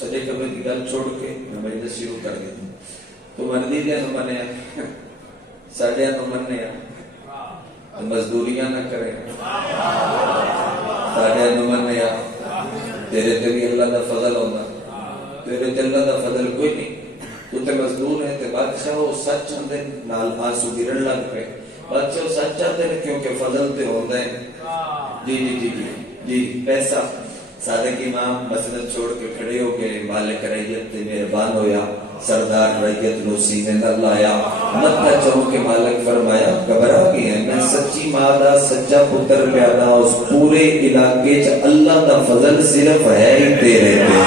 سجے کمرے کی گل چھوڑ کے میں مجلس شروع کر دیتا. تو مردی دیا تو منیا ساڑھیا تو منیا مزدوریاں نہ کرے ساڑھیا تو منیا تیرے تے بھی اللہ دا فضل ہوتا تیرے تے اللہ دا فضل کوئی نہیں. تو تے مزدور ہے تے بادشاہ وہ سچ چاہتے نال آنسو گرن لگ پے. بادشاہ سچ چاہتے ہیں کیونکہ فضل تے ہوتا ہے. جی جی جی جی جی پیسہ صادق امام مسجد چھوڑ کے کھڑے ہو کے مالک ریت تے مہربان ہویا سردار ریت نو سینے نال لایا متھا چوم کے مالک فرمایا گھبرا گئے ہیں میں سچی ماں دا سچا پتر پیدا اس پورے علاقے چ اللہ دا فضل صرف ہے ہی تیرے تے.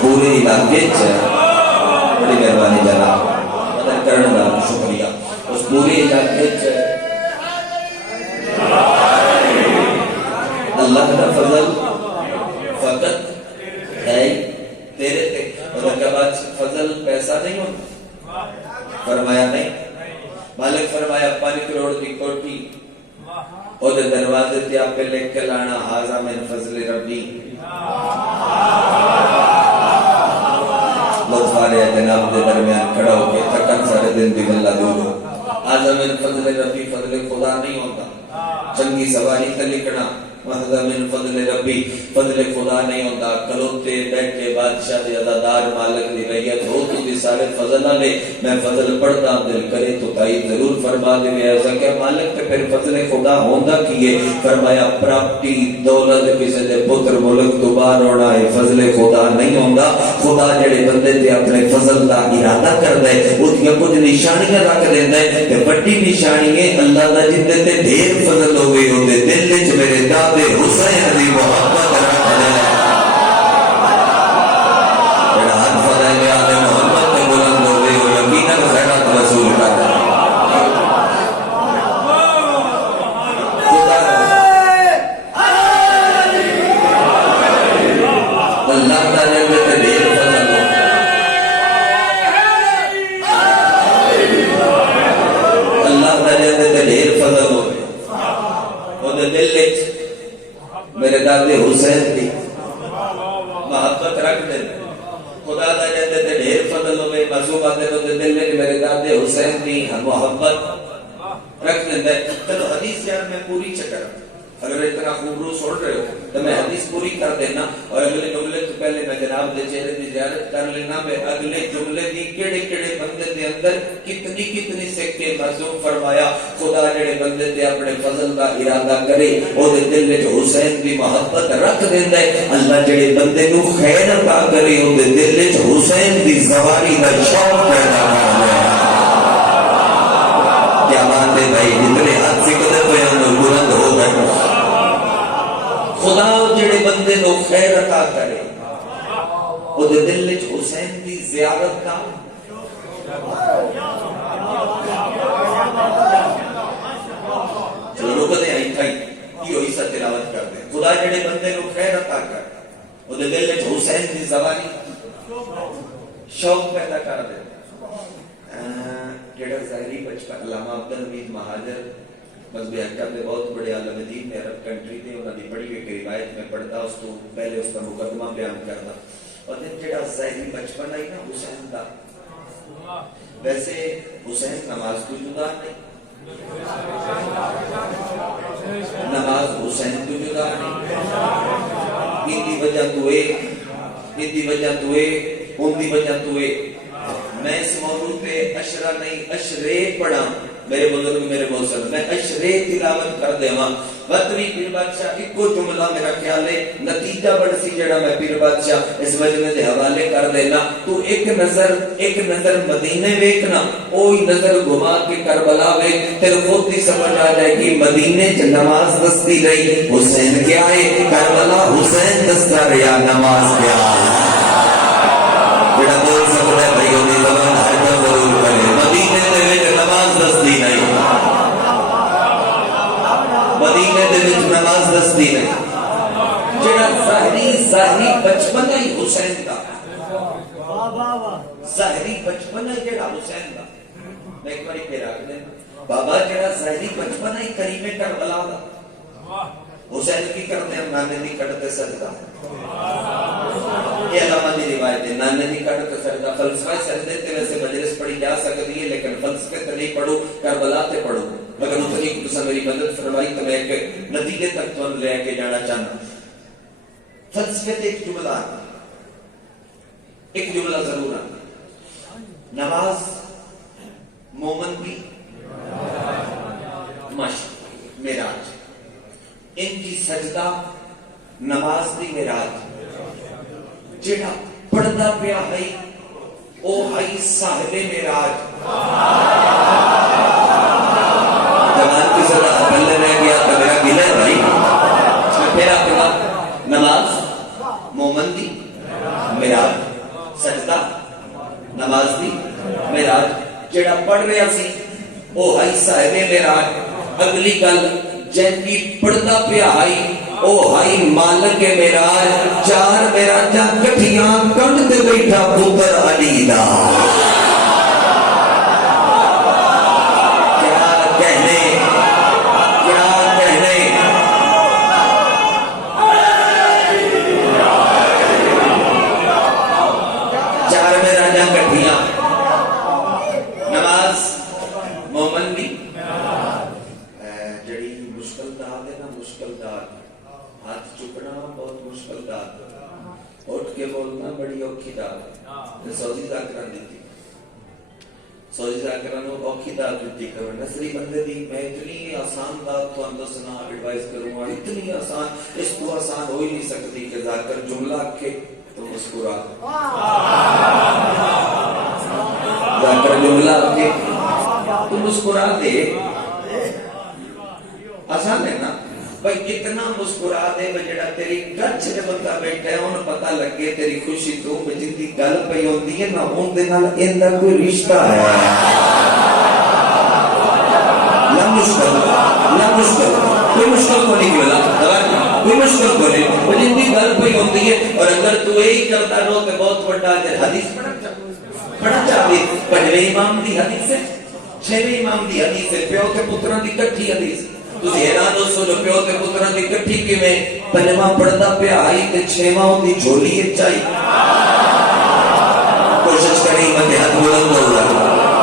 پورے علاقے بڑی مہربانی جانا مدد کرنے کا شکریہ. اس پورے علاقے اللہ کا فضل فقط ہے تیرے تے. اور کے بعد فضل پیسہ نہیں ہوتا فرمایا نہیں. مالک فرمایا 5 کروڑ کی کوٹھی اور دروازے تے آپ لکھ کے لانا ھذا من فضل ربی. لطفارے جناب دے درمیان کھڑا ہو کے تکن سارے دن دی گلا دور ہو. ھذا من فضل ربی فضل خدا نہیں ہوتا. چنگی سواری تے لکھنا ھذا من فضل ربی فضل خدا نہیں ہوتا. کلوتے بیٹھے بادشاہ دے عزادار مالک دی ریت ہو تو دی سارے فضل والے میں فضل پڑھدا دل کرے تو تائی ضرور فرما دے. ایسا کہ مالک تے پھر فضل خدا ہوندا کیے. فرمایا پراپرٹی دولت کسے دے پتر ملک تو باہر ہونا ہے فضل خدا نہیں ہوندا. خدا جڑے بندے تے اپنے فضل دا ارادہ کردا ہے اس دی کچھ نشانیاں رکھ دیندا ہے تے بڑی نشانی ہے اللہ دا جندے تے ڈھیر فضل ہوے اودے دل وچ میرے دادے حسین دی محبت رکھ لے. جڑا ہاتھ فضل دے آلے محمد تے بلند ہوے او یقیناً خیرات رسول کردا ہے. اللہ تعالی تے ڈھیر فضل ہو. اللہ تعالی تے ڈھیر فضل ہو. اودے دل وچ میرے دادے حسین دی محبت رکھ دے. خدا دا جندے تے ڈھیر فضل ہوے معصوم دے تو دل وچ میرے دادے حسین دی محبت رکھ دے. چلو حدیث یار میں پوری چکر اگر اتنا خوبرو سن رہے ہو تو میں حدیث پوری کر دینا اور اگلے جملے تو پہلے میں جناب دے چہرے کی زیارت کر لینا. میں اگلے جملے دی کیڑے کیڑے بندے دے اندر کتنی کتنی سکے معصوم فرمایا. خدا جڑے بندے تے اپنے فضل دا ارادہ کرے او دے دل وچ حسین دی محبت رکھ دیندا ہے. اللہ جڑے بندے نو خیر عطا کرے او دے دل وچ حسین دی سواری دا شوق پیدا کردا ہے. کیا بات ہے بھائی جتنے ہاتھ سکتے پہ ہم بلند ہو گئے. خدا جڑے بندے نو خیر عطا کرے او دے دل وچ حسین دی زیارت دا چلو رکتے ہیں کئی کی ہوئی سا تلاوت کر دیں. خدا جڑے بندے نو خیر عطا کرے او دے دل وچ حسین دی زواری شوق پیدا کر دے. جڑا ظاہری بچپن علامہ عبدالحمید مہاجر مذہبی حکم دے بہت بڑے عالم دین میں عرب کنٹری دے انہاں دی پڑھی ہوئی روایت میں پڑھتا اس تو پہلے اس کا مقدمہ بیان کرتا. اور جڑا ظاہری بچپن ہے نا حسین دا ویسے حسین نماز تو جدا نہیں نماز حسین تو جدا نہیں. ان دی وجہ تو ہے ان دی وجہ تو ہے ان دی وجہ تو ہے. میں اس موضوع پہ اشرا نہیں اشرے پڑھا میرے بزرگ میرے محسن میں اشرے تلاوت کر دے ماں. بدری پیر بادشاہ ایک کو جملہ میرا خیال ہے نتیجہ بڑھ سی جڑا میں پیر بادشاہ اس مجمع دے حوالے کر دینا. تو ایک نظر مدینے ویکنا اوہی نظر گھما کے کربلا ویک تیرے خود ہی سمجھ آ جائے کہ مدینے چ نماز دستی رہی حسین کیا ہے کربلا حسین دستا رہا نماز کیا ہے. بڑا بول سکتا ہے بھائیوں نے زبان حرکت ضرور کرے. مدینے دے وچ نماز دستی نہیں مدینے دے وچ نماز دستی نہیں. جڑا ظاہری بچپن ہے حسین دا ظاہری بچپن ہے جڑا حسین دا. میں ایک باری پھر آکھ دیں بابا جڑا ظاہری بچپن ہے کریمے کربلا دا حسین کی کرتے ہیں نانے دی کڑتے سجدہ یہ علامہ دی روایت ہے نانے دی کڑتے سجدہ فلسفہ سجدے تے ویسے مجلس پڑھی جا سکتی ہے لیکن فلسفے تے نہیں پڑھو کربلا تے پڑھو مگر اتنی کو تسا میری مدد فرمائی تو میں ایک نتیجے تک تو لے کے جانا چاہنا فلسفے تے ایک جملہ ضرور آتا نماز مومن کی مشق معراج ان کی سجدہ نماز دی معراج جڑا پڑھدا پیا ہے او ہے صاحب معراج جوان کی صدا پہلے رہ گیا تو میرا گلہ ہے بھائی پھر اپنا نماز مومن دی معراج سجدہ نماز دی معراج جڑا پڑھ رہا سی او ہے صاحب معراج اگلی گل جیتی پڑھدا پیا ہے او ہے مالک معراج چار معراجاں کٹھیاں کنڈ تے بیٹھا پتر علی دا کیا کہنے چار معراجاں کٹھیاں نماز مومن دی جڑی مشکل داد ہے نا مشکل داد ہاتھ چکنا بہت مشکل داد اٹھ کے بولنا بڑی اوکھی داد سعودی ذاکران دیتی سعودی ذاکران اوکھی داد دیتی کرو نصری بندے دی میں اتنی آسان داد تو اندسنا ایڈوائز کروں گا اتنی آسان اس کو آسان ہو ہی نہیں سکتی کہ ذاکر جملہ کے تو مسکرا ذاکر جملہ کے تو مسکرا دے آسان ہے نا بھائی کتنا مسکرا دے جڑا تیری گچھ دے بندہ بیٹھا ہے انہوں پتہ لگے تیری خوشی تو جن دی گل پئی ہوندی ہے نا ان دے نال ایندا کوئی رشتہ ہے لا مشکل کوئی مشکل کو نہیں بولا کوئی مشکل کو نہیں جن دی گل پئی ہوندی ہے اور اگر تو یہی کرتا رہو کہ بہت بڑا حدیث پڑھنا چاہیے پنجویں امام دی حدیث ہے چھویں امام دی حدیث ہے پیو تے پتراں دی کٹھی حدیث تسی حیران ہو سو جو پیو تے پتراں دی کٹھی کیویں پنجواں پڑھدا پیا آئی تے چھواں دی جھولی چائی کوشش کری مت ہاتھ بلند ہوگا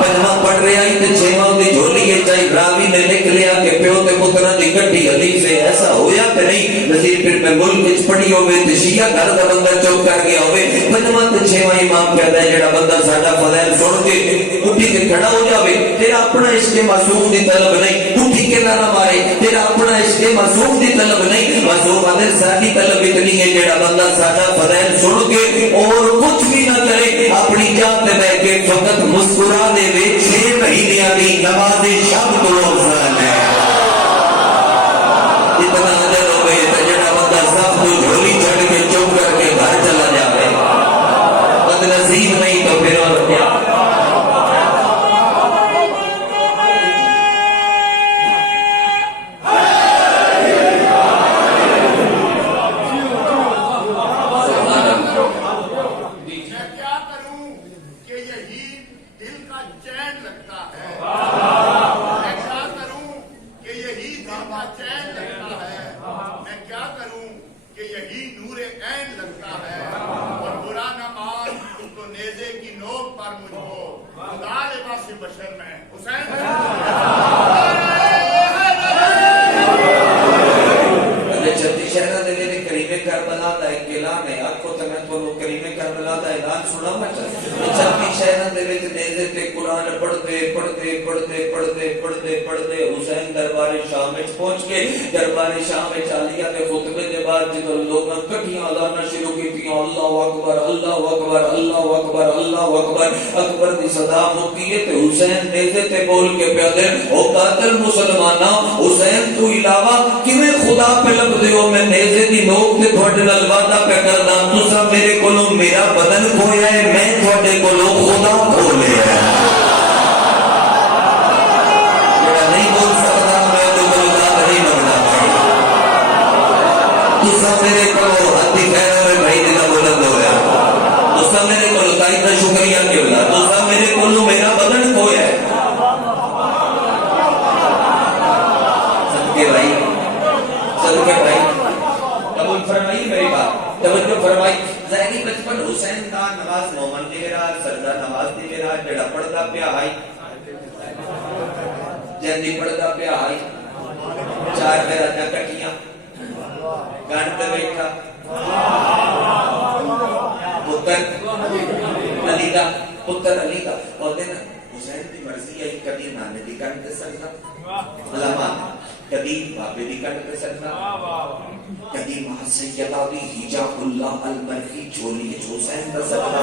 پنجواں پڑھ رہے آئی تے چھواں دی جھولی چائی راوی نے لکھ لیا کہ پیو تے پتراں دی کٹھی حدیث ہے ایسا ہویا کہ نہیں نصیر پھر میں ملک وچ پڑھی ہوے تے شیعہ گھر دا بندہ چپ کر گیا ہوے پنجواں تے چھواں امام کہدا ہے جڑا بندہ ساڈا فضائل سن کے اٹھی کے کھڑا ہو جاوے تیرا اپنا عشق معصوم دی طلب نہیں اٹھی کے نہ مارے تیرا اپنا عشق معصوم دی طلب نہیں معصوم ادھر ساری طلب اتنی ہے جڑا بندہ ساڈا فضائل سن کے اور کچھ بھی نہ کرے اپنی جان تے بیٹھ کے فقط مسکرا دے وے 6 مہینے دی نماز شب تو افضل ہے اتنا اجر ہوئے تے جڑا بندہ سب کو جھولی چڑھ کے چپ کر کے گھر چلا جاوے بد نصیب نہیں تو پھر اور کیا توجہ فرمائی ظاہری بچپن حسین دا نماز مومن دی میرا سجدہ نماز دی میرا جڑا پڑھدا پیا ہائی جندی پڑھدا پیا ہائی چار میرا نہ کٹیاں گن تے بیٹھا علی کا پتر علی کا اور دن حسین کی مرضی ہے کبھی نانے دی کن تے سکتا علامہ کبھی بابے دی کن تے سکتا کبھی ماں سیدہ بھی حجاب اللہ المرخی جھولی حسین دا سکتا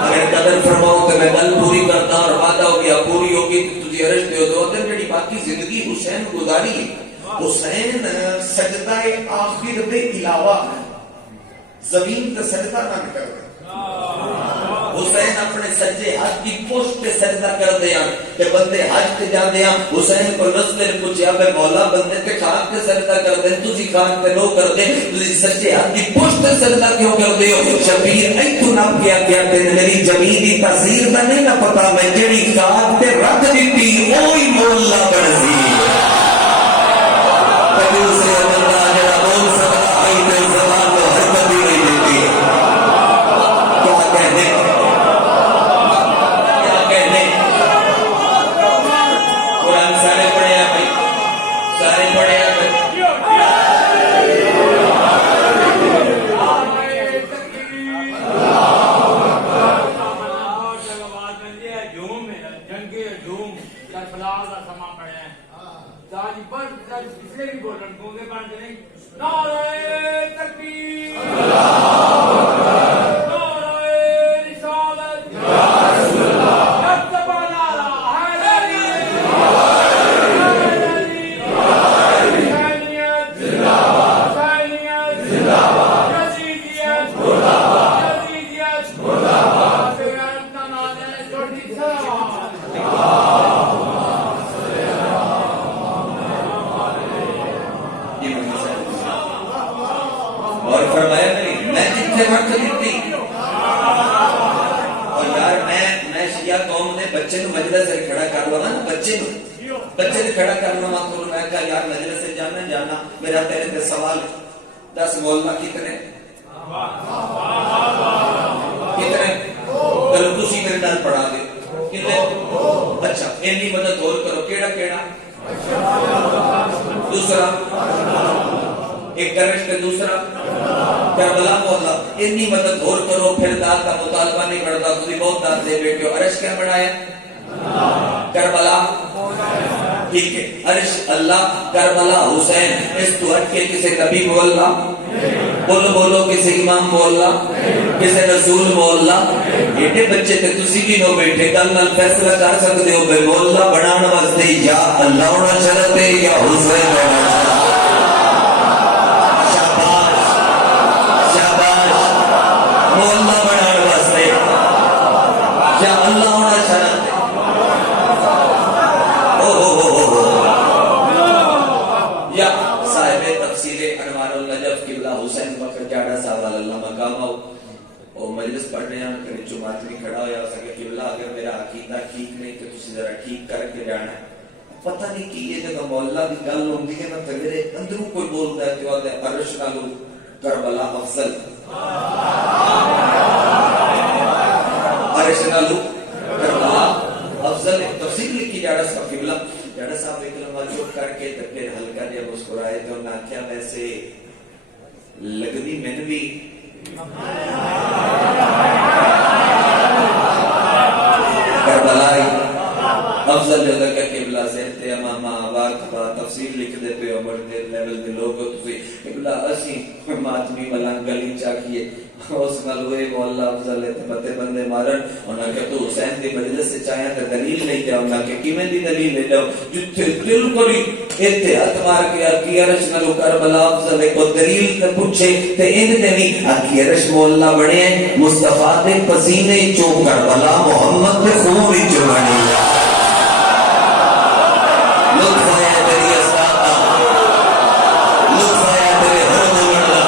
اگر قدر فرماؤ کہ میں گل پوری کرتا اور وعدہ ہو گیا پوری ہوگی تو تجھے عرش دے دو اندر جڑی باقی زندگی حسین گزاری ہے حسین سجدہ آخر دے علاوہ زمین تے سجدہ نہ کر دے حسین اپنے سجے حج کی پشت پہ سجدہ کر دیا کہ بندے حج تے جا دیا حسین کو رستے نے پوچھا بے مولا بندے تے کھان تے سجدہ کر دے تسی کھان تے لو کر دے تسی سجے حج کی پشت تے سجدہ کیوں کر دے ہو شبیر ایتھو نہ کیا کیا تے میری زمین دی تاثیر دا نہیں نہ پتہ میں جڑی کھان تے رکھ دتی اوہی مولا بن سی کبھی اسے بندہ جڑا بول سکتا ہے تے زبان کو حرکت ہی نہیں دیتی کیا کہنے قرآن سارے پڑھے ہیں بھائی سارے پڑھے ہیں بھائی اسے بھی بولن گونگے بن کے نہیں نعرہ تکبیر بچے نے کھڑا کرنا ماں میں کہا یار مجلس سے جانا میرا تیرے تے سوال 10 مولا کتنے کل تسی میرے نال پڑھا دے کتنے اچھا اینی مدد اور کرو کیڑا دوسرا ایک درش تے دوسرا کربلا مولا اینی مدد اور کرو پھر داد کا مطالبہ نہیں بڑھتا تسی بہت داد دے بیٹھے ہو عرش کیا بڑھایا کربلا ٹھیک ہے عرش اللہ کربلا حسین اس تو ہٹ کے کسی نبی مولا بولو کسی امام مولا کسی رسول مولا ایڈے بچے تے تسی بھی نو بیٹھے کل نال فیصلہ کر سکتے ہو بے مولا بنانا واسطے یا اللہ ہونا چاہتے یا حسین ہونا چاہتے شاباش مولا بنانا واسطے یا اللہ ہونا چاہتے یا صاحب تفسیر انوار النجف قبلہ حسین بکر جاڑا صاحب اللہ مقام ہو اور مجلس پڑھ رہے ہیں کہ جو ماتمی کھڑا ہو یا سکے قبلہ اگر میرا عقیدہ ٹھیک نہیں تو تسی ذرا ٹھیک کر کے جانا ہے پتہ نہیں کہ یہ جگہ مولا دی گل ہوندی ہے نا تے میرے اندروں کوئی بولتا ہے کہ وہ عرش نالو کربلا افضل عرش نالو کربلا افضل تفسیر لکھی جاڑا صاحب قبلہ جاڑا صاحب ایک لمحہ چپ کر کے تے پھر ہلکا جب مسکرائے تو نہ کیا ویسے لگدی میں بھی کربلائی افضل جو کہ قبلہ سہتے امامہ واقبہ تفسیر لکھ دے پہ عمر دے لیول دے لوگوں تسی قبلہ اسی ماتمی ملنگ گلی چاکیے اس ملوے مولا افضل ہے بتے بندے مارن انہاں کہ تو حسین دی مجلس سے چاہیاں تے دلیل نہیں دیا انہاں کہ کیویں دی دلیل لے جاؤ جتھے دل کری ایتھے ہاتھ مار کے اکی عرش نالو کربلا افضل ہے کو دلیل تے پوچھے تے ان دے بھی اکی عرش مولا بنے مصطفیٰ دے پسینے چو کربلا محمد دے خون وچ بنے لطف ہے تیری اساطہ لطف ہے تیرے ہر مولا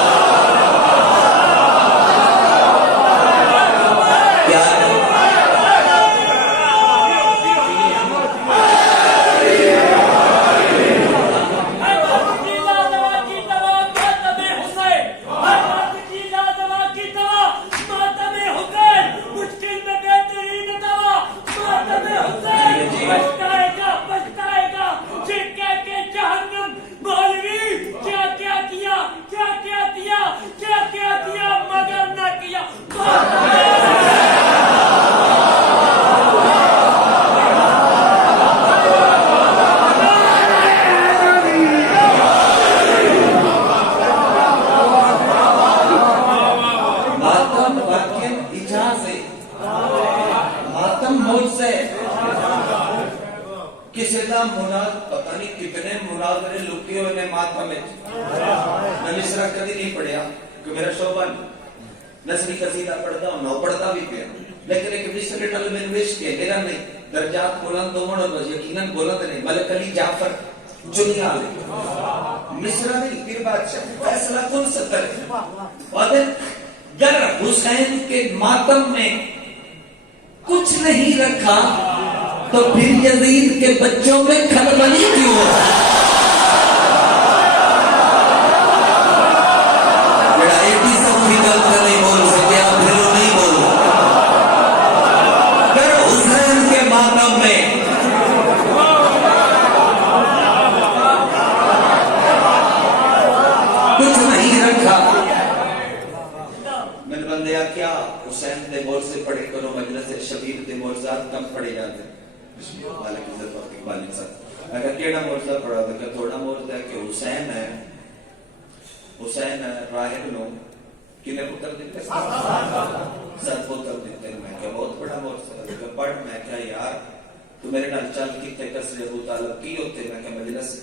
حسین کسی کا پتہ نہیں کتنے مناظرے لکے ہوئے نے ماتم میں مصرع کدی نہیں پڑھیا کہ میرا شعبہ نثری قصیدہ پڑھتا ہوں نہ پڑھتا بھی پیا لیکن ایک مصرع ٹل میں نوش کے میرا نہیں درجات بلند ہون اور یقیناً بلند نہیں ملک علی جعفر چنیا مصرع نہیں پھر بادشاہ فیصلہ کن ستر ہے گر حسین کے ماتم میں کچھ نہیں رکھا تو پھر یزید کے بچوں میں کھلبلی کیوں ہوا لڑائی سب کی گل کا نہیں بول سکے آپ پھر وہ نہیں بولو گر حسین کے ماتم میں کچھ نہیں رکھا میں نے بندیا کیا حسین دے مور سے پڑھے کرو مجلس شبیر دے مورزات کم پڑھے جاتے ہیں مالک عزت وقت اقبال صاحب اگر کیڑا مورزہ پڑھا تھا کہ تھوڑا مورزہ ہے کہ حسین ہے راہب نو کنے پتر دیتے سات پتر دیتے میں کیا بہت بڑا مورزہ ہے کہ پڑھ میں کیا یار تو میرے نال چل کتے کسر ابو طالب کی ہوتے میں کہ مجلس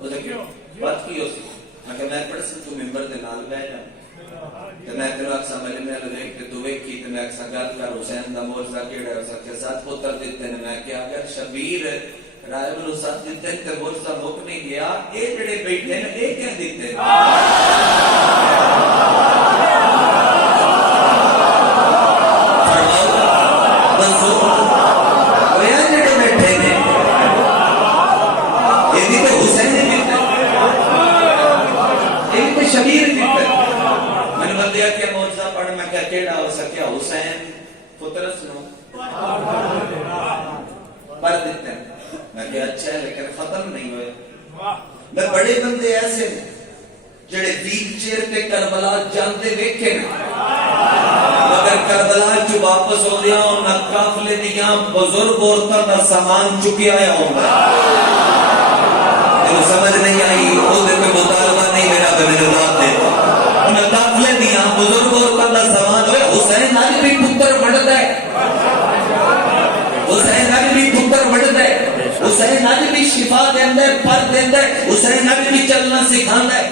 وہ کیوں بات کی ہوتی میں کہ میں پڑھ سے تو ممبر دے نال بہ جاؤں میں تیرا اکسا ملے میں لگے کہ دوے کی تے میں اکسا گل کر حسین دا مورزہ کیڑا ہے سکتے ساتھ پتر دیتے ہیں میں کیا اگر شبیر رائے بلو ساتھ دیتے ہیں تے مورزہ مک نہیں گیا اے جڑے بیٹھے ہیں اے کیا دیتے ہیں فرماؤ بسو وہ یہاں جڑے بیٹھے ہیں یہ بھی تو حسین دیتے ہیں یہ بھی تو شبیر دیتے ہیں بندیا کیا موجزہ پڑھ میں کیا کیڑا ہو سکیا حسین پترس نو پڑھ دیتے ہیں میں کیا اچھا ہے لیکن ختم نہیں ہوئے میں بڑے بندے ایسے ہیں جڑے ویل چیئر پہ کربلا جانتے ویکھے مگر کربلا جو واپس ہو گیا اور نہ قافلے دیاں بزرگ عورتاں نہ سامان چکے آیا ہوگا جو سمجھ نہیں آئی وہ دے پہ مطالبہ نہیں میرا پہ میرے بات دیتا انہیں قافلے دیا بزرگ عورتوں کا سامان ہوئے حسین آج بھی پتر بڑھتا ہے حسین آج بھی پتر بڑھتا ہے حسین آج بھی شفا دیندہ ہے پر دیندہ ہے حسین آج بھی چلنا سکھانا ہے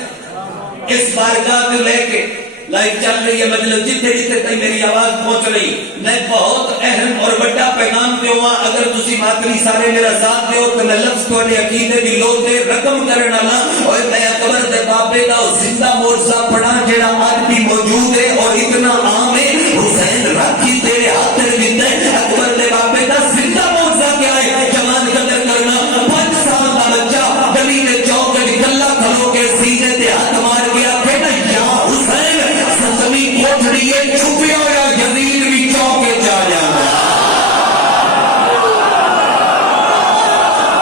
اس بارگاہ کو لے کے لائف چل رہی ہے مجلس جتنے جتنے تک میری آواز پہنچ رہی میں بہت اہم اور بڑا پیغام دے ہوا اگر تسی ماتری سارے میرا ساتھ دے ہو تو میں لفظ کو اپنے عقیدے دی لوگ دے رقم کرنا لا اور میں اکبر دے بابے دا زندہ مورزہ پڑھا جڑا آج بھی موجود ہے اور اتنا عام ہے حسین راکھی تیرے ہاتھ میں دے اکبر دے بابے دا زندہ مورزہ کیا ہے جوان قدر کرنا 5 سال کا بچہ گلی میں چوک کے کلا کھلو کے سینے تے ہاتھ مار گیا کہنا یا حسین سنسنی کوٹھڑی ہے چھپیا ہوا یزید بھی چوکے جا جانا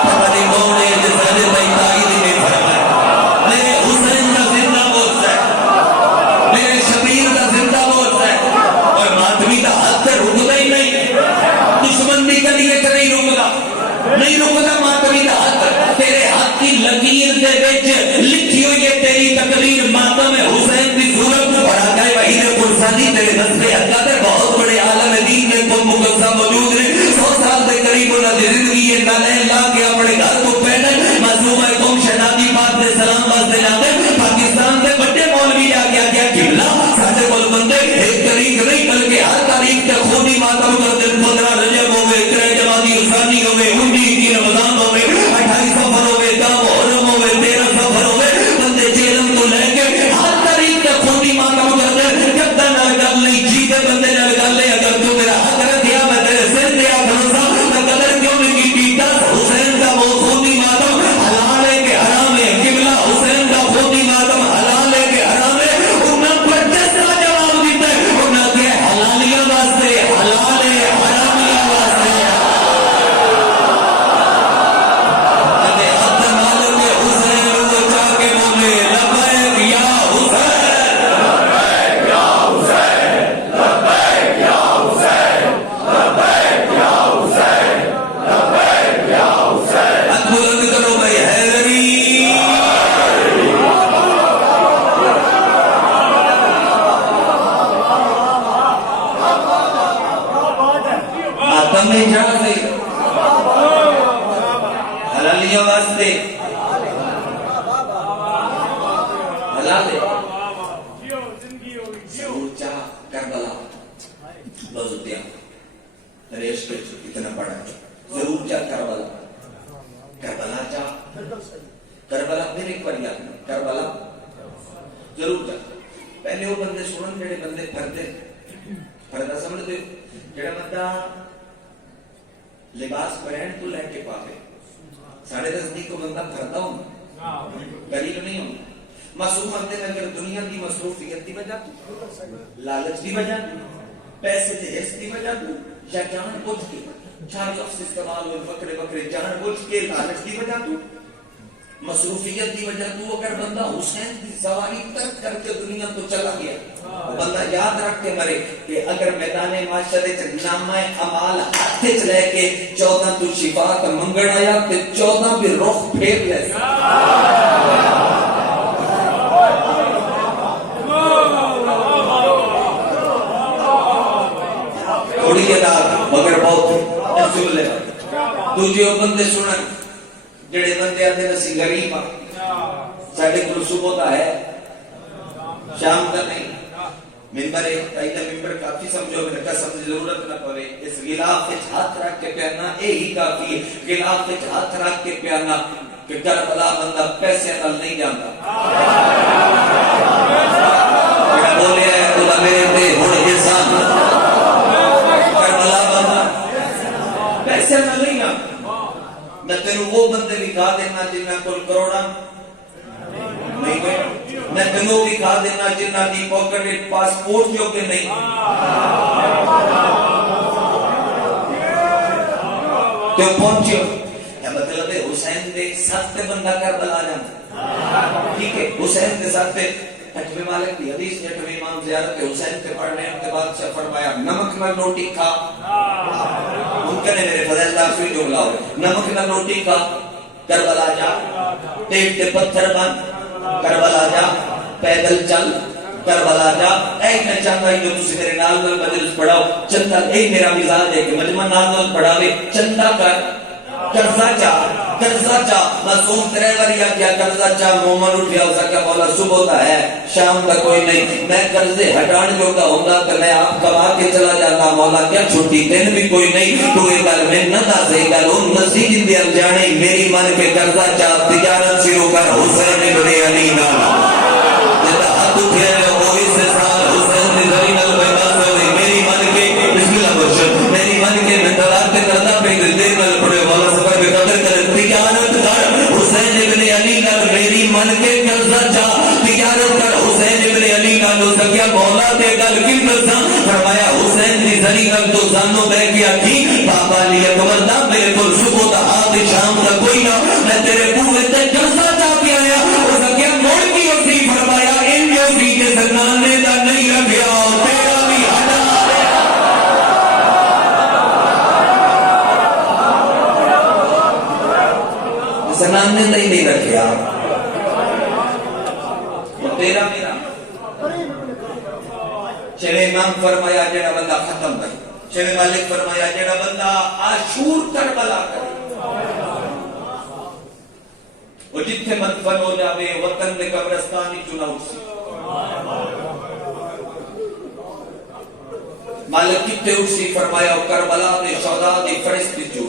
پتہ نہیں کون ہے جس نے بھائی تائید میں فرمایا میرے حسین کا زندہ مورزہ ہے میرے شبیر کا زندہ مورزہ ہے اور ماتمی کا حد سے رکتا ہی نہیں دشمن بھی کر لیے کہ نہیں رکتا ماتمی کا حد تیرے حد کی لکیر دے وچ لکھی ہوئی ہے تیری تقریر ماتم حسین کی صورت اور آقائے وحید قرصانی تیرے نصب حقا دے بہت بڑے عالم دین میں کو مقصہ موجود ہے 100 سال دے قریب انہاں دی زندگی یہ نالین لا کے اپنے گھر کو پہنے معصوم قوم شہنادی پاک دے سلام واسطے جاتے پاکستان دے بڑے مولوی جا کے کیا قبلہ ساڈے کول بندے ایک تاریخ نہیں بلکہ ہر تاریخ تے خودی ماتم کر دے 15 رجب ہوے 3 جمادی الثانی ہوے 19 رمضان ہوے 28 سفر ہوے 10 محرم ہوے 13 سفر ہوے بندے جیلم کو لے کے ہر تاریخ تے خودی ماتم کر دے کدا نال گل نہیں جیتے بندے نال گل ہے اگر تو میرا حق رکھیا میں تیرے سر تے آ کھڑا میں قدر کیوں نہیں کی حسین کا وہ خودی ماتم حلال ہے کہ حرام ہے قبلہ حسین کا خودی ماتم حلال ہے کہ حرام ہے انہاں پر جس کا جواب دیتا ہے انہاں کے حلالیاں واسطے حلال ہے حرامیاں واسطے دنیا واسطے حلال ہے. ضرور چاہ کربلا لوز دیا ریش کے اتنا پڑا ہے. ضرور چاہ کربلا کربلا چاہ کربلا پھر ایک بار یاد کرو کربلا ضرور چاہ. پہلے وہ بندے سنن جڑے بندے پھردے پردہ سمجھتے جڑا بندہ لباس پہن تو لے کے پاوے ساڑھے نزدیک کو بندہ پھردہ ہونا غریب نہیں ہونا. معصوم بندے میں اگر دنیا کی مصروفیت کی وجہ لالچ کی وجہ پیسے سے حرص کی وجہ یا جان بوجھ کے چار لفظ استعمال ہوئے بکرے بکرے جان بوجھ کے لالچ کی وجہ تو مصروفیت کی وجہ تو اگر بندہ حسین کی سواری ترک کر کے دنیا تو چلا گیا وہ بندہ یاد رکھ کے مرے کہ اگر میدان معاشرے نامہ اعمال ہاتھ وچ لے کے 14 تو شفاعت منگن آیا تے 14 بھی رخ پھیر لے تھوڑی ادا مگر بہت سن لے دوجے بندے سنن جڑے بندے آتے نسی غریب ساڑھے کو صبح کا ہے شام کا نہیں ممبر ہے تائیدہ ممبر کافی سمجھو میں رکھا سمجھ ضرورت نہ پوے اس غلاف کے ہاتھ رکھ کے پیانا اے ہی کافی ہے. غلاف کے ہاتھ رکھ کے پیانا کہ کربلا بندہ پیسے نال نہیں جانتا میں بولے ہے تو لگے دے ہن احسان کربلا بندہ پیسے نال نہیں جانتا. میں تینوں وہ بندے بھی کھا دینا جنہاں کل کروڑا نہیں گئے. میں تینوں بھی کھا دینا جنہاں دی پاکٹ پاسپورٹ جو کہ نہیں تو پہنچو یا مطلب ہے حسین دے ساتھ تے بندہ کربلا جانا ٹھیک ہے. حسین دے ساتھ تے اٹھویں مالک کی حدیث میں اٹھویں امام زیارت حسین کے پڑھنے کے بعد سے فرمایا نمک نہ روٹی کھا ممکن ہے میرے فضل دار سے جو بلاؤ نمک نہ روٹی کھا کربلا جا پیٹ تے پتھر بن کربلا جا پیدل چل کربلا جا. اے میں چاہتا ہوں جو تسی میرے نال مجلس پڑھاؤ چندہ اے میرا مزاج ہے کہ مجمع نال پڑھاوے چندہ کر قرضہ چاہ معصوم ڈرائیور یا کیا قرضہ چاہ مومن اٹھیا ہو سکا مولا صبح کا ہے شام کا کوئی نہیں میں قرضے ہٹان جو کا ہوں گا تو میں آپ کما کے چلا جاتا مولا کیا چھٹی دن بھی کوئی نہیں تو یہ گل میں نہ دا سے گل ان نزدیک اندے انجانے میری من کے قرضہ چاہ تجارت شروع کر حسین ابن علی نالا جتا حد اٹھیا ہے وہ اس سال حسین ابن علی نال بینا سے میری من کے بسم اللہ برشد میری من کے میں طلاق کے کردہ پہ دل نال پڑے والا سفر پہ قدر کر تجارت کر حسین ابن علی نال میری من کے قرضہ چاہ تجارت کر حسین ابن علی نال ہو سکیا مولا دے گل کی قرضہ فرمایا حسین دی زنی نال تو زانو بہ گیا تھی بابا علی اکبر دا میرے کو صبح دا ہاتھ شام دا کوئی نہ میں تیرے بوے تے قرضہ چاہ پیا ہو سکیا موڑ کی اسی فرمایا ان جو سی کے سنانے دا نہیں رکھیا تیرا بھی ہٹا سنانے دا ہی نہیں رکھیا تیرا میرا شیخ امام فرمایا جڑا بندہ ختم کر شیخ مالک فرمایا جڑا بندہ عاشور کربلا کرے وہ جتھے مدفن ہو جاوے وطن دے قبرستانی چناؤ سی مالک کتے اسی فرمایا کربلا دے شہداء دے فرشتے جو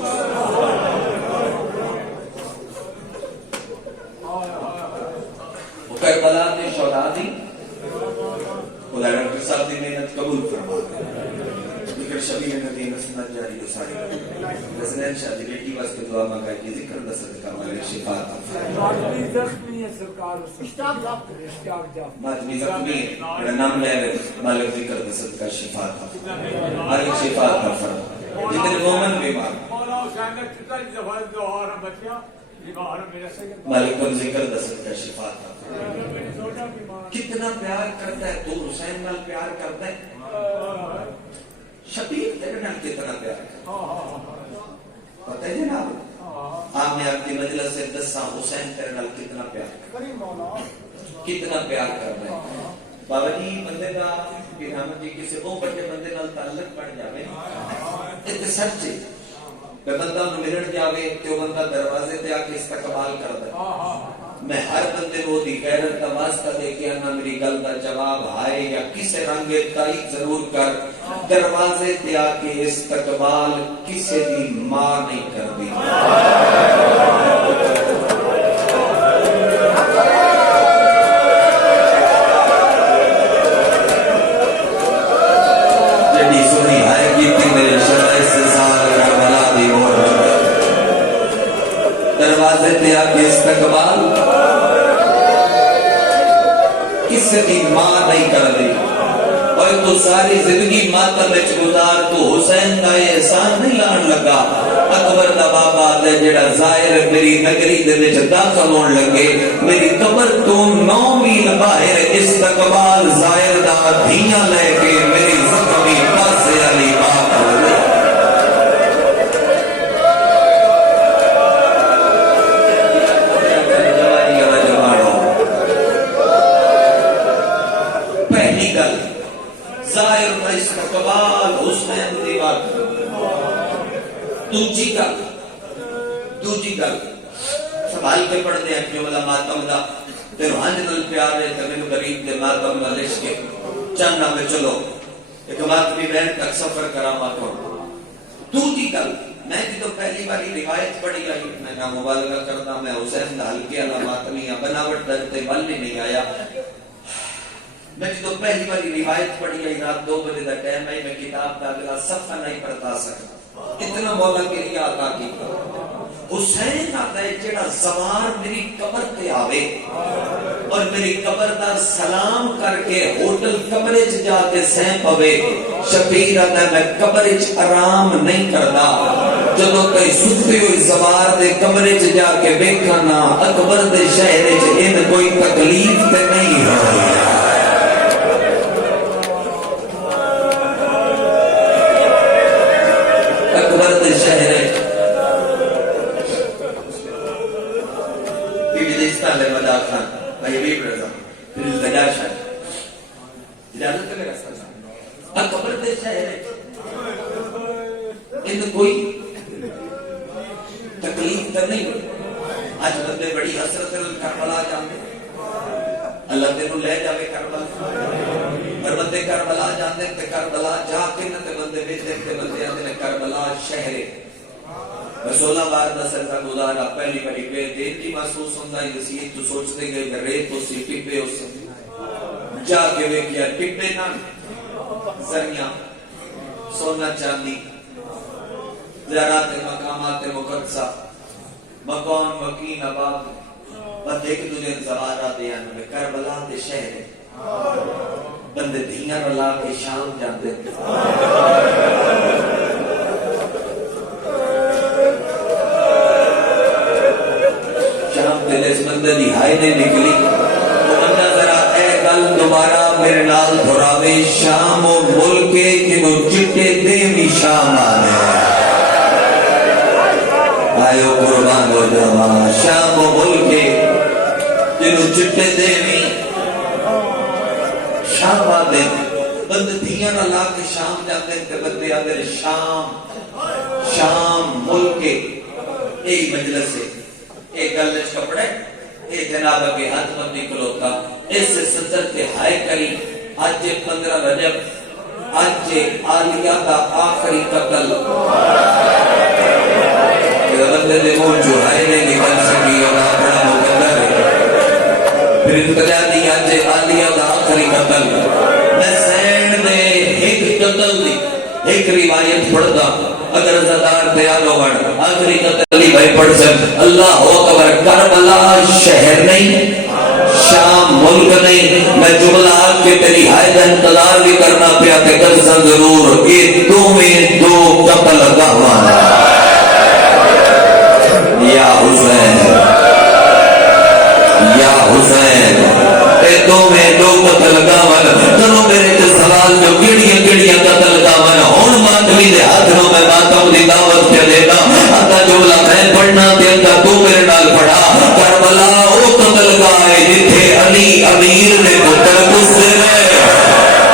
کربلا دے شہداء دی خدا ڈاکٹر صاحب دی محنت قبول فرما ذکر شبیہ نبی نسنت جاری کو ساری رسنین شاہ دی بیٹی واسطے دعا مانگا کہ ذکر دا صدقہ مالک شفا مادمی زخمی ہے سرکار مادمی زخمی ہے میرا نام لے رہے مالک ذکر دا صدقہ شفا مالک شفا فرما جتنے مومن بیمار مولا حسین نے کتنا دفعہ دعا بچیا مالک کو ذکر دا صدقہ شفا کتنا پیار کرتا ہے تو حسین نال پیار کرتا ہے شبیر تیرے نال کتنا پیار کرتا ہے پتہ ہے جناب آپ نے آپ کی مجلس سے دسا حسین تیرے نال کتنا پیار کرتا ہے کتنا پیار کرتا ہے بابا جی بندے کا کہ ہم جی کسی وہ بڑے بندے نال تعلق پڑ جاوے تے سچ کہ بندہ ملن جاوے تو بندہ دروازے تے آ کے استقبال کردا ہے. میں ہر بندے کو دی غیرت کا واسطہ دے کے آنا میری گل کا جواب آئے یا کسے رنگ تائید ضرور کر. دروازے تے آ کے استقبال کسے دی ماں نہیں کردی. جڑی سنی ہے کیتی میرے شرع سے سال کربلا دی اور دروازے تے آ کے استقبال کسی کی ماں نہیں کر دی. اور تو ساری زندگی ماتم وچ گزار تو حسین کا احسان نہیں لان لگا. اکبر دا بابا دے جڑا ظاہر میری نگری دے وچ داخل ہون لگے میری قبر تو 9 میل باہر استقبال ظاہر دا دھیاں لے کے میری زخمی پاسے علی باپ ہوئے. ظاہر کا استقبال حسین دی بات. دوجی گل سنبھال کے پڑھتے ہیں جو والا ماتم دا تے روحان نال پیار ہے تے مینوں غریب دے ماتم نال عشق ہے. چاہنا میں چلو ایک بات بھی بہن تک سفر کرا ماتم. دوجی گل میں جدو پہلی باری روایت پڑھی آئی میں نہ مبالغہ کرتا میں حسین دا ہلکے والا ماتمی بناوٹ درتے بل نہیں آیا. میں جدو پہلی باری روایت پڑھی آئی رات 2 بجے دا ٹائم ہے میں کتاب کا اگلا صفحہ نہیں پڑھتا سکتا. اتنا مولا کے لیے عطا کیتا. حسین آتا ہے جڑا سوار میری قبر تے آوے اور میری قبر دا سلام کر کے ہوٹل کمرے چ جا کے سہ پوے. شبیر آتا ہے میں قبر چ آرام نہیں کردا. جدو کئی ستی ہوئی سوار دے کمرے چ جا کے ویکھنا اکبر دے شہر چ ان کوئی تکلیف تے نہیں ہوئی. کوئی تکلیف تو نہیں. آج بندے بڑی حسرت کربلا جاندے. اللہ تینوں لے جاوے کربلا. اور بندے کربلا جاندے تے کربلا جا کے نہ تے بندے ویکھدے تے بندے آندے نے کربلا شہر ہے. میں 16 بار دا سرزا گزارا. پہلی باری بے دین کی محسوس ہوندا ہے اسی تو سوچتے گئے کہ ریت تو سی ٹپے اس جا کے ویکھیا ٹپے نہ زریاں سونا چاندی زیارات مقامات مقدسہ مقام مکین آباد بندے ایک دوسرے زوارہ دیا میں کربلا دے شہر بندے دھیاں رلا کے شام جاندے. شام دل اس بندے دی ہائے نے نکلی. وہ بندہ ذرا اے گل دوبارہ میرے نال دہراوے. شام و ملکے کنو چٹے دیوی شام آنے آئیو قربان ہو جاوا. شام و ملکے کنو چٹے دیوی شام آنے. بند دیاں اللہ کے شام جاتے ہیں بندے آتے ہیں شام ملکے. ایک مجلس ہے ایک گلچ کپڑے ایک جناب کے ہاتھ بندی کلوتا. اس سے صدر کے ہائے کری. آج 15 رجب آج عالیہ کا آخری قتل. بندے دے مون جو ہائے نے نکل سکی اور بڑا مقدر ہے. پھر انتجا دی آج عالیہ کا آخری قتل. میں سین دے ایک قتل دی ایک روایت پڑھتا. اگر زدار تیار ہو گئے آخری قتل ہی بھائی پڑھ سک. اللہ اکبر. کربلا شہر نہیں شام ملک نہیں. میں جملہ آج کے تیری ہائے کا انتظار بھی کرنا پیا کہ قسم ضرور کہ تمہیں 2 قتل گاوانا یا حسین یا حسین اے تمہیں 2 قتل گاوانا. تنوں میرے کے سوال جو گڑیاں قتل گاوانا ہون ماتمی دے ہاتھوں میں ماتم دی دعوت کے دینا. اتا جملہ میں پڑھنا دیتا تو میرے نال پڑھا. کربلا او قتل گائے جتھے علی امیر نے پتر گزرے.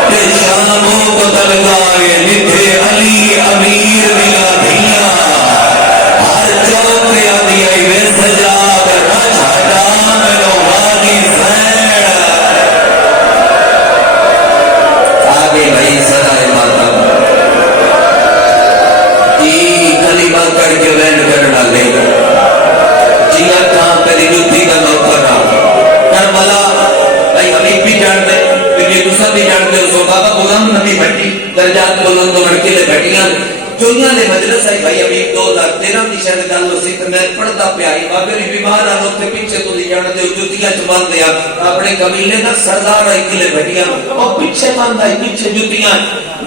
تے شام او قتل گائے جتھے علی امیر ملا دھیاں چوئیاں نے مجلس آئی بھائی ابھی 2013 کی شاید گل ہو سی تے میں پڑھدا پیا ہی بابے دی بیمار آ تے پیچھے تو دی جان دے جوتیاں چ بند دیا اپنے قبیلے دا سردار آئی کلے بیٹھیا او پیچھے بند آئی پیچھے جوتیاں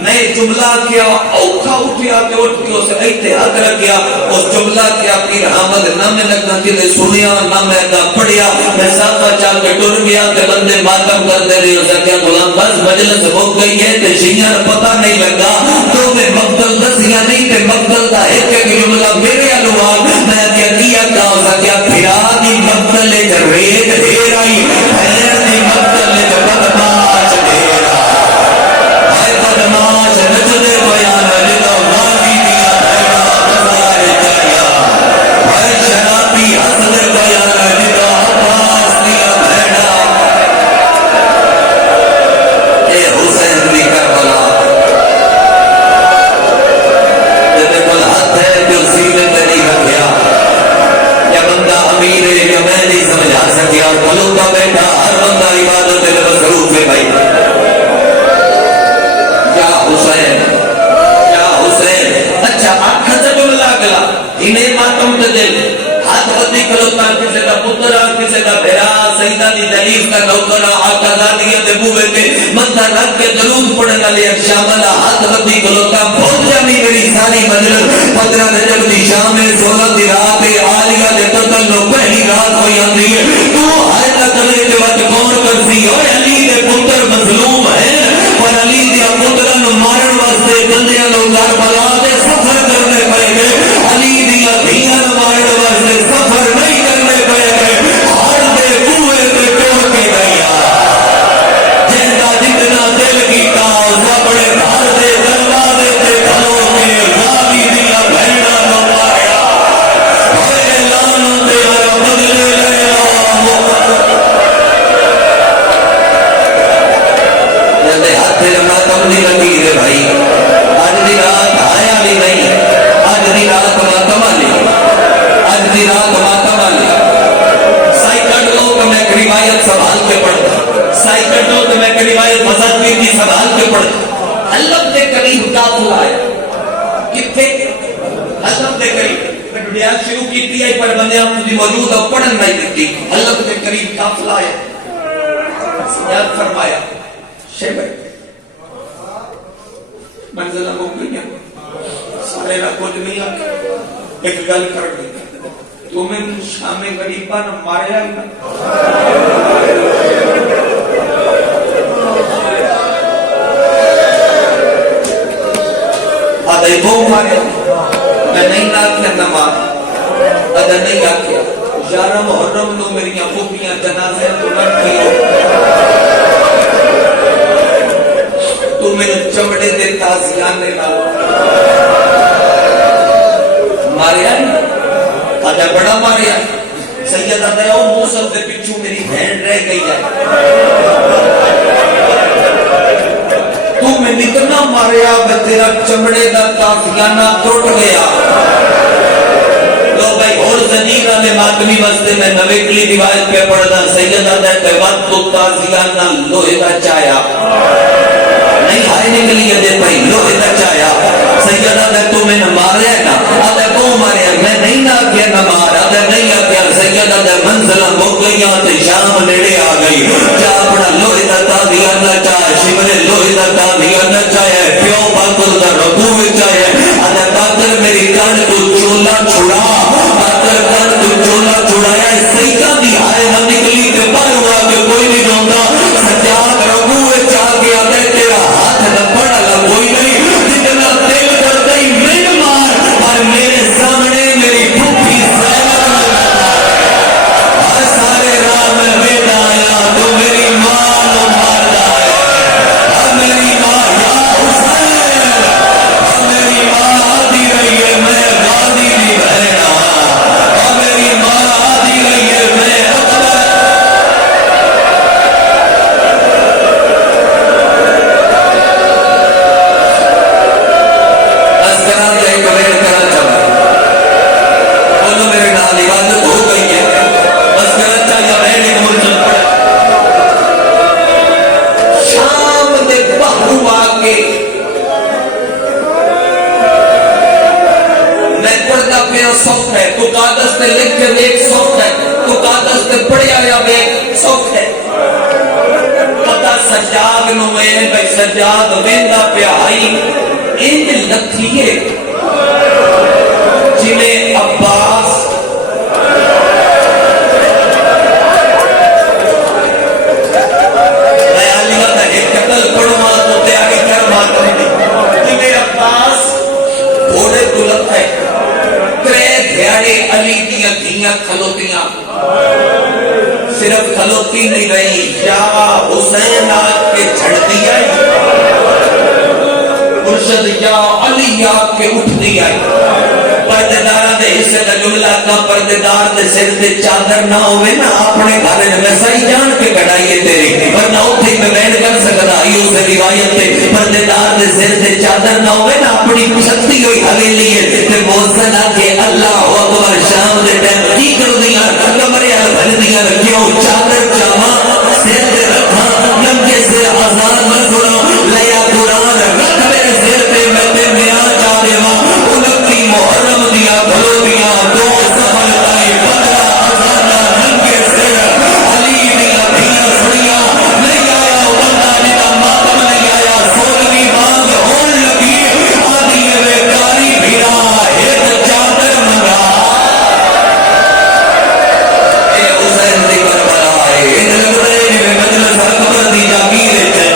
میں جملہ کیا اوکھا اٹھیا تے اٹھ کے اس ایتھے ہاتھ رکھ گیا اس جملہ کیا پیر احمد نہ میں لگا کہ سنیا نہ میں دا پڑھیا میں صافہ چل کے ٹر گیا تے بندے ماتم کر دے رہے اس کیا غلام بس مجلس ہو گئی ہے تے شیاں پتہ نہیں لگا تو میں مقتل دسیا نہیں تے مقتل دا ایک ایک جملہ میرے الوان میں کیا کیا اس کیا پھرا دی مقتل تے ریت ڈھیر آئی خیر دی مقتل تے بدماش ڈھیر آئی بدماش نچدے بیان لگا غازی دیا بھیڑا بزائے چایا ہر شرابی حسد بیان لگا عباس دیا بھیڑا اے حسین دی کربلا جب کل ہاتھ ہے جو سینے تے نہیں رکھیا یا بندہ امیر ہے یا میں نہیں سمجھا سکیا کلوں کا بیٹا ہر بندہ عبادت میں مصروف ہے بھائی یا حسین اچھا آنکھ سے جملہ گلا انہیں ماتم تے دل ہاتھ بدی کلوتا کسی کا پتر کسی کا بھیرا سیدہ دی دلیف کا نوکرہ آقا دادیہ دے بوے تے مندہ رکھ کے درود پڑھنا لیا شاملہ ہاتھ بدی کلوتا بہت جامی میری ساری مجلس 15 رجب دی شام 16 دی رات عالیہ دے قتل نو پہلی رات ہوئی اندھی ہے تو ہائے تکلے دے وقت کون کرسی اوہ علی دے پتر مظلوم ہے پر علی دے پتر نو مارن واسطے بندیاں نو کربلا دے سفر کرنے پائے گئے علی دیا دھیاں نو مارن واسطے سفر نہیں کرنے پائے گئے ہر دے بوئے تے ٹوڑ کے گیا جہاں جتنا دل کی کاؤ اپنے گھر دے دروازے تے کھلو کے غازی دیا بھیڑا نو ماریا ہوئے لانوں تے ہر بدلے لے جلدے ہاتھ ماتم دی لگی دے بھائی آج دی رات آیا بھی نہیں آج دی رات ماتم آلی آج دی رات ماتم آلی سائی کٹ لو تو میں ایک روایت سنبھال کے پڑھتا سائی کٹ لو تو میں ایک روایت مزاد بھی کی سنبھال کے پڑھتا اللہ دے قریب قافلہ آیا کتنے اللہ دے قریب میں ڈیال شروع کی تھی آئی پر بندے آپ مجھے موجود اور پڑھن نہیں دیتی اللہ دے قریب قافلہ آیا یاد فرمایا شیبر منزلہ ہو گئی ہیں سارے نہ کچھ نہیں آتا ایک گل کر گئی تمہیں شام غریبہ نہ مارے آئی نا آدھے وہ مارے میں نہیں لاکھیا نہ مار آدھے نہیں لاکھیا 11 محرم نو میری پھوپیاں جنازے تو لڑ گئی تو میرے چمڑے دے تازیانے نہ ماریا آجا بڑا ماریا سیدہ دیا او موسیٰ دے پچھو میری بہن رہ گئی ہے تو میں نتنا ماریا میں تیرا چمڑے دا تازیانہ توڑ گیا لو بھائی اور زنیرہ میں ماتمی بستے میں نویکلی روایت پہ پڑھنا سیدہ دیا وقت تو تازیانہ لوہے دا چایا نہیں ہائے نکلی ہے دے پائی لوہے دا چایا سیدہ دے تو میں نہ مارے نا آدھے کو مارے میں نہیں نہ کیا نہ مار آدھے نہیں کیا سیدہ دے منزلہ ہو گئی آتے شام نیڑے آ گئی جا اپنا لوہے دا تابعہ نہ چاہے شمرے لوہے دا تابعہ نہ چاہے پیو باکل دا رکوع چاہے آدھے تاکر میری کان تو چولا چھڑا تاکر کان تو چولا چھڑایا سیدہ دی ہائے نہ نکلی تے پر ہوا کہ کوئی نہیں جوندا سجاد رکوع چاہ کے آدھے تیرا ہاتھ نہ پڑا لگا کوئی نہیں جتنا دل کر گئی میں مار پر میرے سامنے میری پھوپھی سارے راہ میں بیٹا آیا تو میری ماں نو مار جائے اور میری ماں یا حسین اور میری ماں آتی رہی ہے میں غازی بھی تیرا سوکھ ہے، تو کاغذ تے لکھ کے ویک سوکھ ہے، تو کاغذ تے پڑھیا یا ویک سوکھ ہے۔ پتہ سجاد نو میں بھائی سجاد ویندا پیائی انج لکھیے جویں عباس علی دیاں دھیاں کھلوتیاں صرف کھلوتی نہیں رہی، یا حسین آ کے چھڑ دیا مرشد یا علی آ کے اٹھ دیا۔ پردیدارہ دے حصے کا جملہ کا پردیدار دے سر دے چادر نہ ہوئے نا اپنے گھر میں صحیح جان کے کڑائیے تیرے ورنہ اتھے میں بیٹھ کر سکتا ہی اسے روایت تے پردیدار دے سر دے چادر نہ ہوئے نا اپنی چھتی ہوئی حویلی ہے تے موزنہ کے اللہ اکبر شام دے ٹائم کی کر دیا کمرے بھر دیا کیوں چادر چاہاں سر دے رکھا نمکے سے آزاد نہ سنا لیا قرآن رکھ میرے سر پہ میں تے میاں چاہ دے ماں انکی محرم دیا بھلو دیا دو سفل تائی بدلا آزادہ نمکے سر علی دیا دیا سڑیا نہیں آیا بندہ جتا ماتم نہیں آیا سولوی مانگ ہون لگی آدھی میں کاری بھیرا ایک چادر منگا اے حسین دی کربلا ہے ان لگرین میں مجلس اکبر دی جاگیر ہے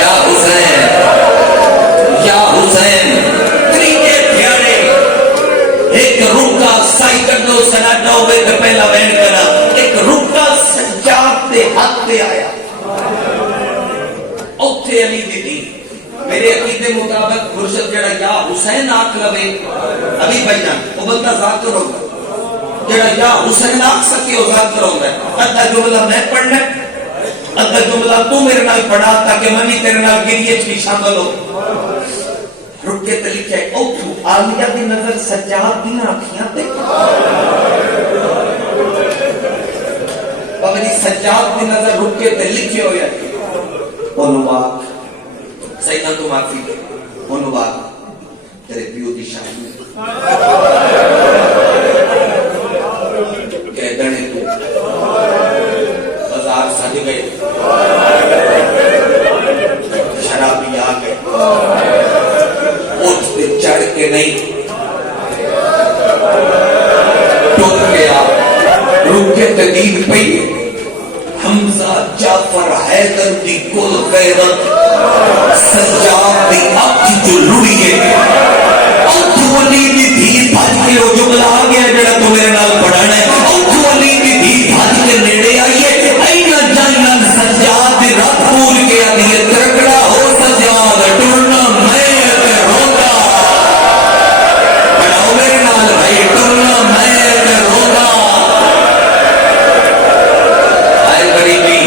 یا حسین یا حسین طریقے پیارے ایک رکا سائی کرنو سناٹا ہوئے تو پہلا بین کرا ایک رکا سجاد دے حق دے آیا اوتھے علی دی دی میرے عقیدے مطابق مرشد جڑا یا حسین آکھ لوے ابھی بھائینا وہ بندہ ذاکر ہوگا جڑا یا حسین آکھ سکے وہ ذاکر ہوگا ادھا جملہ میں پڑھنا ادھا جملہ تو میرے نال پڑھا تاکہ میں بھی تیرے نال گریے بھی شامل ہو رکے تے لکھے اوتھو عالیہ دی نظر سجاد دی آنکھیاں تے پگڑی سجاد دی نظر رکے تے لکھے ہویا انواق سیدہ تو معافی دے انواق تیرے پیو دی شاہی کہ دنے تو بازار سج گئے شرابی آ گئے اٹھ تے چڑھ کے نہیں ٹوٹ گیا رک کے تدید پئی حمزہ جعفر حیدر دی کل غیرت سجاد دی آنکھ جو لڑیے اوتھو علی دی دھی بھج کے وہ جملہ آ گیا جڑا تو میرے نال پڑھانا ہے اوتھو علی دی دھی بھج کے نیڑے آئیے اینا جائنا سجاد دی رات پور کے آدھیے ترکڑا ہو سجاد ٹرنا میں تے روگا پڑھاؤ میرے نال بھائی ٹرنا میں تے روگا آئے غریبی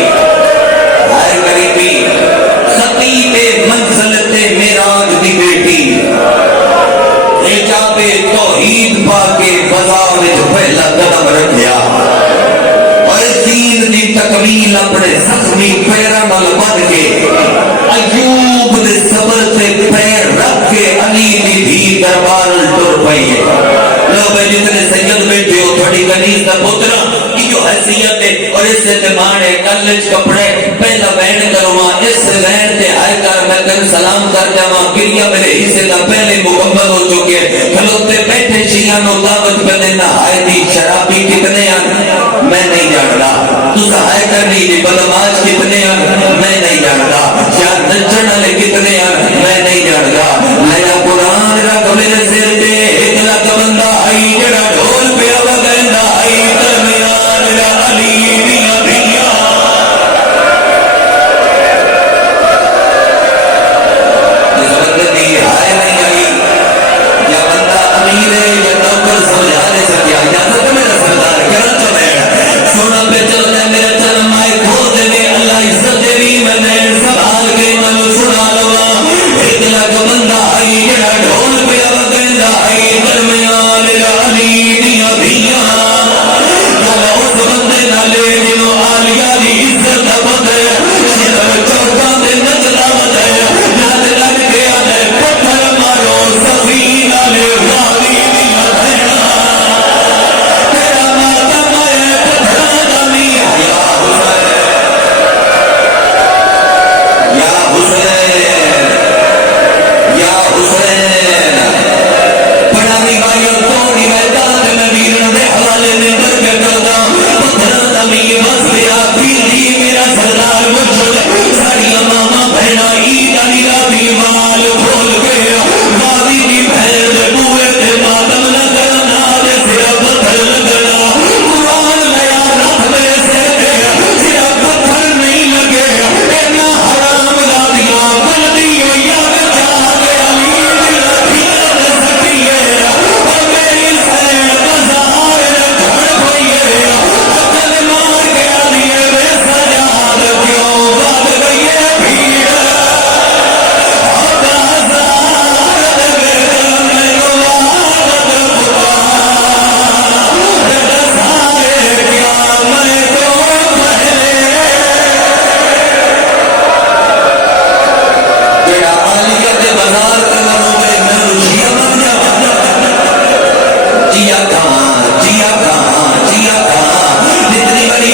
خطیب منزل تے میراج دی بیٹی حجاب توحید پا کے بازار وچ پہلا قدم رکھیا اور دین دی تکمیل اپنے زخمی پیراں نال بن کے ایوب دے صبر تے پیر رکھ کے علی دی دھی دربار ٹر پئی لو بھائی جتنے سید بیٹھے ہو تھوڑی کنیز دا پترا کی جو حیثیت ہے اور اس سے مانے کلچ کپڑے پہلا بین کروا اس بین تے آئے کر میں کن سلام کر جاواں کریا میرے حصے دا پہلے مکمل ہو چکے کھلوتے بیٹھے شیعہ نو دعوت پہ دینا آئے دی شرابی کتنے ہیں میں نہیں جانتا تو سہائے کرنی دی بدماش کتنے ہیں میں نہیں جانتا یا نچن والے کتنے ہیں میں نہیں جانتا میرا قرآن رکھ میرے سر پہ ایک لاکھ بندہ آئی جڑا ڈھول پہ وگندا آئی درمیان یا علی دیاں دیاں اس بندے دی آئے نہیں آئی یا بندہ امیر ہے یا نوکر سمجھا نہیں سکیا اجازت میرا سردار کرنا چاہے سونا پہ چلتا ہے میرا چل مائے کھول دے میں اللہ عزت دے بھی میں نے سنبھال کے من سنا لوا ایک لاکھ بندہ آئی جڑا ڈھول پہ وگندا جیا کہاں جتنی بڑی